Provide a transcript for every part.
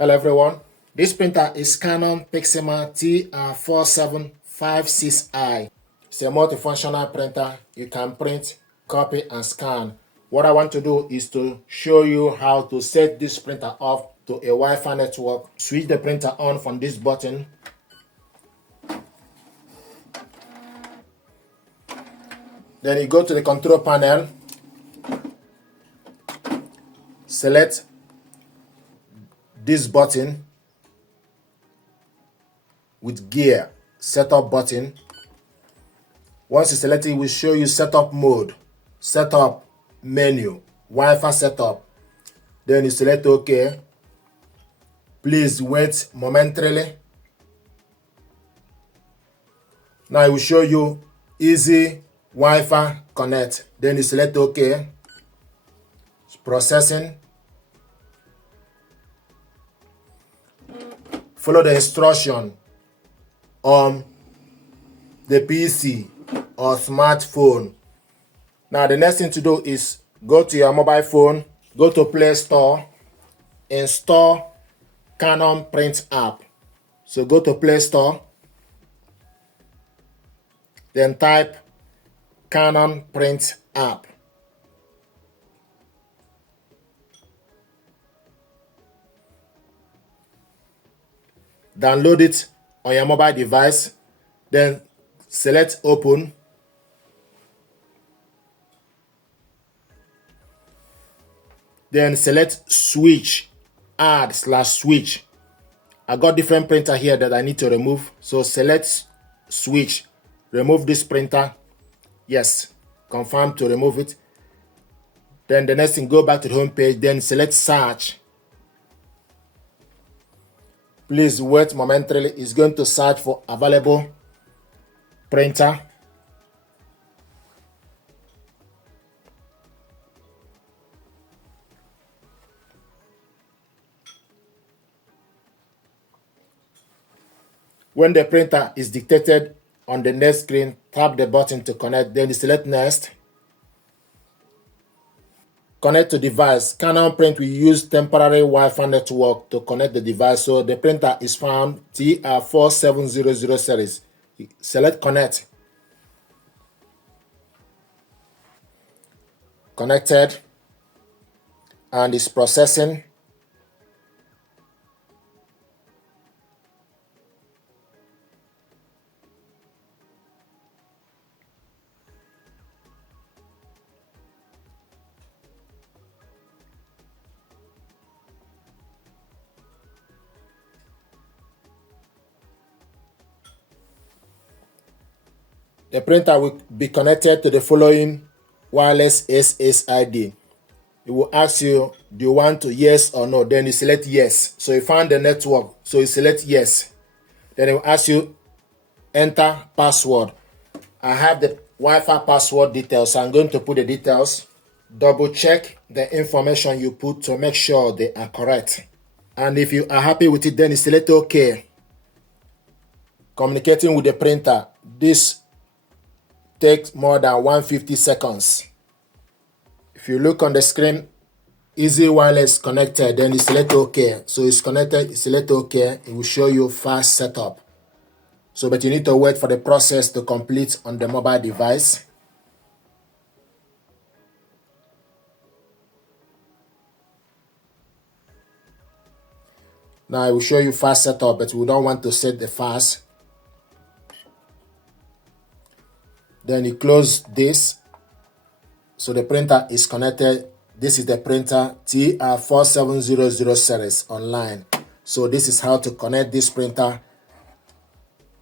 Hello everyone, this printer is Canon Pixma TR4756I. It's a multifunctional printer. You can print, copy and scan. What I want to do is to show you how to set this printer off to a Wi-Fi network. Switch the printer on from this button. Then you go to the control panel, select this button with gear, setup button. Once you select it, it will show you setup mode, setup menu, Wi-Fi setup. Then you select OK. Please wait momentarily. Now it will show you easy Wi-Fi connect. Then you select OK. It's processing. Follow the instruction on the PC or smartphone. Now the next thing to do is go to your mobile phone, go to Play Store, install Canon Print app. So go to Play Store, then type Canon Print app. Download it on your mobile device, then select open. Then select switch, add/switch. I got different printer here that I need to remove. So select switch, remove this printer. Yes, confirm to remove it. Then the next thing, go back to the home page, then select search. Please wait momentarily. It's going to search for available printer. When the printer is detected on the next screen, tap the button to connect, then you select next. Connect to device. Canon Print will use temporary Wi-Fi network to connect the device. So the printer is found TR4700 series. Select connect. Connected. And it's processing. The printer will be connected to the following wireless SSID. It will ask you, do you want to yes or no? Then you select yes. So you found the network, so you select yes. Then it will ask you, enter password. I have the Wi-Fi password details, so I'm going to put the details. Double check the information you put to make sure they are correct. And if you are happy with it, then you select OK. Communicating with the printer. This takes more than 150 seconds. If you look on the screen, easy wireless connected, then you select OK. So it's connected, you select OK, it will show you fast setup. So, but you need to wait for the process to complete on the mobile device. Now I will show you fast setup, but we don't want to set the fast. Then you close this. So the printer is connected. This is the printer TR4700 series online. So this is how to connect this printer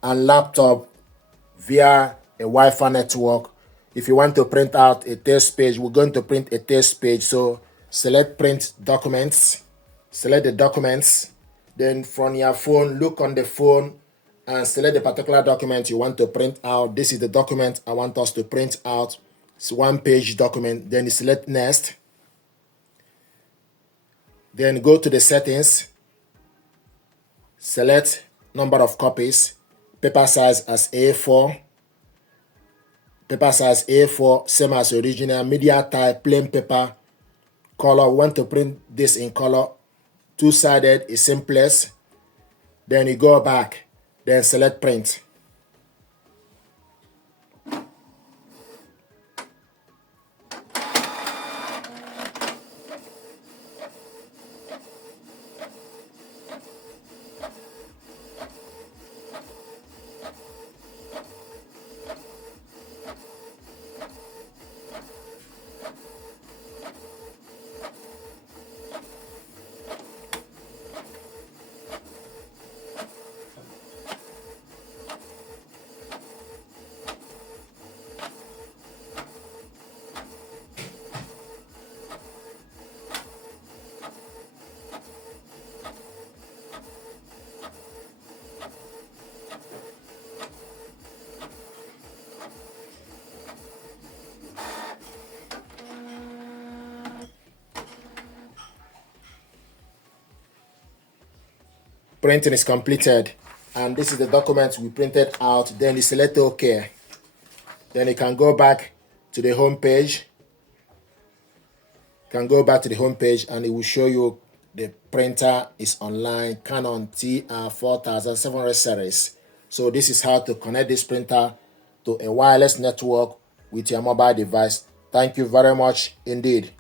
and laptop via a Wi-Fi network. If you want to print out a test page, we're going to print a test page. So select print documents, select the documents. Then from your phone, look on the phone and select the particular document you want to print out. This is the document I want us to print out. It's one-page document. Then you select next. Then go to the settings. Select number of copies. Paper size as A4. Paper size A4, same as original. Media type, plain paper. Color, we want to print this in color. two-sided is simplest. Then you go back, then select print. Printing is completed, and this is the document we printed out. Then you select OK. Then you can go back to the home page. And it will show you the printer is online, Canon TR4756I series. So this is how to connect this printer to a wireless network with your mobile device. Thank you very much indeed.